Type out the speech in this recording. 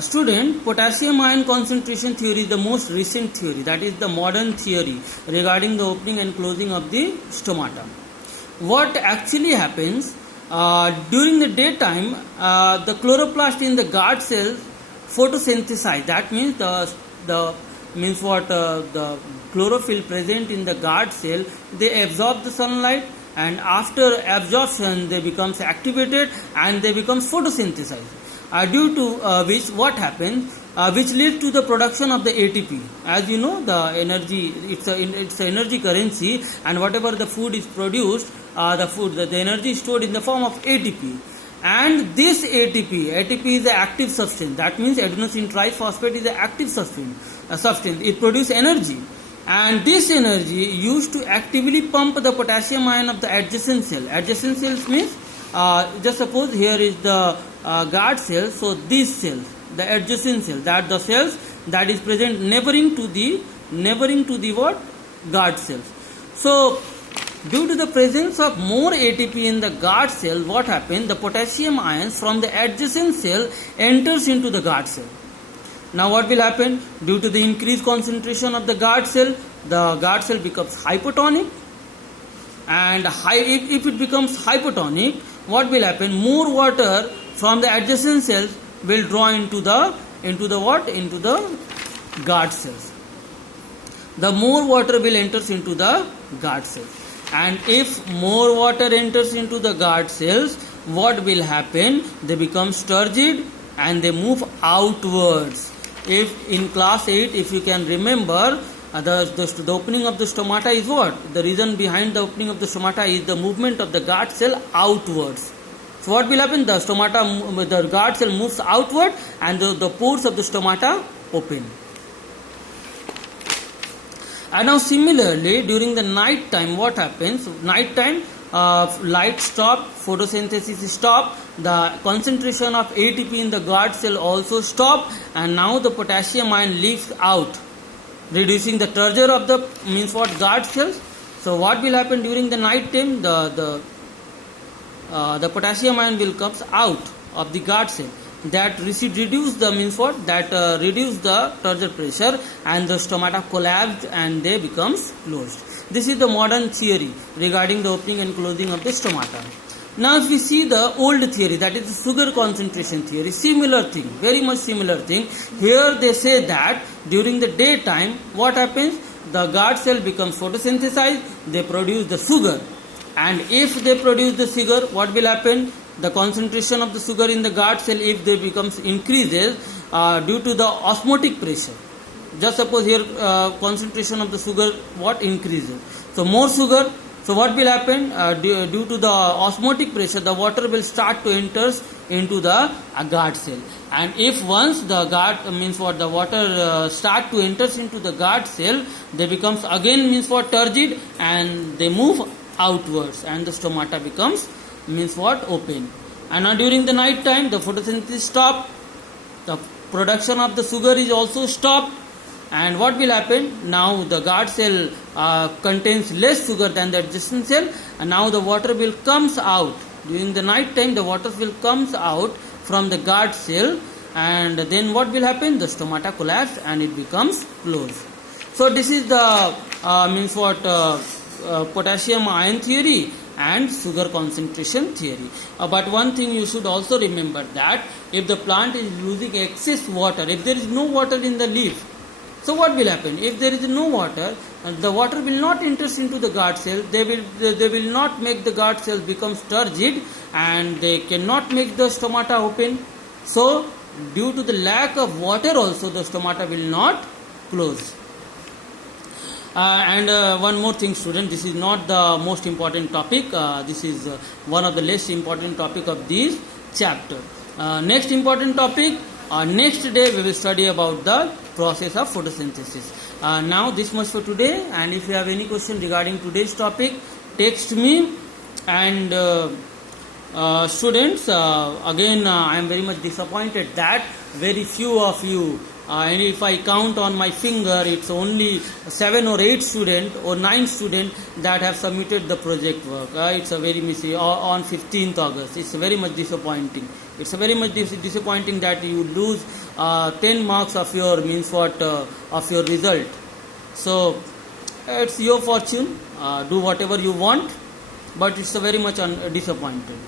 Student, potassium ion concentration theory is the most recent theory, that is the modern theory regarding the opening and closing of the stomata. What actually happens during the daytime, the chloroplast in the guard cells photosynthesize. That means the chlorophyll present in the guard cell, they absorb the sunlight, and after absorption they becomes activated and they becomes photosynthesized. Due to which what happens, which leads to the production of the ATP. As you know, the energy, it's a energy currency, and whatever the food is produced, the energy is stored in the form of ATP. And this ATP is an active substance. That means adenosine triphosphate is an active substance. It produces energy, and this energy used to actively pump the potassium ion of the adjacent cell. Adjacent cells means just suppose here is the guard cell, so these cells, the adjacent cell, that the cells that is present neighboring to the what, guard cells. So due to the presence of more ATP in the guard cell, what happens, the potassium ions from the adjacent cell enters into the guard cell. Now what will happen, due to the increased concentration of the guard cell becomes hypotonic, and if it becomes hypotonic, what will happen, more water from the adjacent cells will draw into the guard cells. The more water will enters into the guard cells, and if more water enters into the guard cells, what will happen, they become turgid and they move outwards. If in class 8, if you can remember, the opening of the stomata is what? The reason behind the opening of the stomata is the movement of the guard cell outwards. So what will happen? The guard cell moves outward and the pores of the stomata open. And now similarly, during the night time, what happens? Night time, light stop, photosynthesis stop, the concentration of ATP in the guard cell also stop, and now the potassium ion leaks out, reducing the turgor of the guard cells. So what will happen during the night time? The potassium ion will comes out of the guard cell. That reduce the reduce the turgor pressure, and the stomata collapsed and they becomes closed. This is the modern theory regarding the opening and closing of the stomata. Now if we see the old theory, that is the sugar concentration theory, similar thing, very much similar thing. Here they say that during the daytime, what happens? The guard cell becomes photosynthesized, they produce the sugar. And if they produce the sugar, what will happen? The concentration of the sugar in the guard cell, if they becomes increases due to the osmotic pressure. Just suppose here concentration of the sugar what increases. So more sugar. So what will happen? Due to the osmotic pressure, the water will start to enter into the guard cell. And if once the the water start to enter into the guard cell, they becomes again turgid and they move outwards, and the stomata becomes open. And now during the night time, the photosynthesis stop, the production of the sugar is also stopped, and what will happen? Now the guard cell contains less sugar than the adjacent cell, and now the water will comes out. During the night time, the water will comes out from the guard cell, and then what will happen? The stomata collapse and it becomes closed. So this is the potassium ion theory and sugar concentration theory. But one thing you should also remember, that if the plant is losing excess water, if there is no water in the leaf, so what will happen? If there is no water, the water will not enter into the guard cell. They will not make the guard cell become turgid, and they cannot make the stomata open. So due to the lack of water also, the stomata will not close. And one more thing, student, this is not the most important topic. This is one of the less important topic of this chapter. Next important topic, next day we will study about the process of photosynthesis. Now this much for today, and if you have any question regarding today's topic, text me. And students, again I am very much disappointed that very few of you and if I count on my finger, it's only 7 or 8 student or 9 student that have submitted the project work. It's a very messy on 15th August. It's very much disappointing. It's a very much disappointing that you lose 10 marks of your of your result. So it's your fortune. Do whatever you want, but it's a very much disappointed.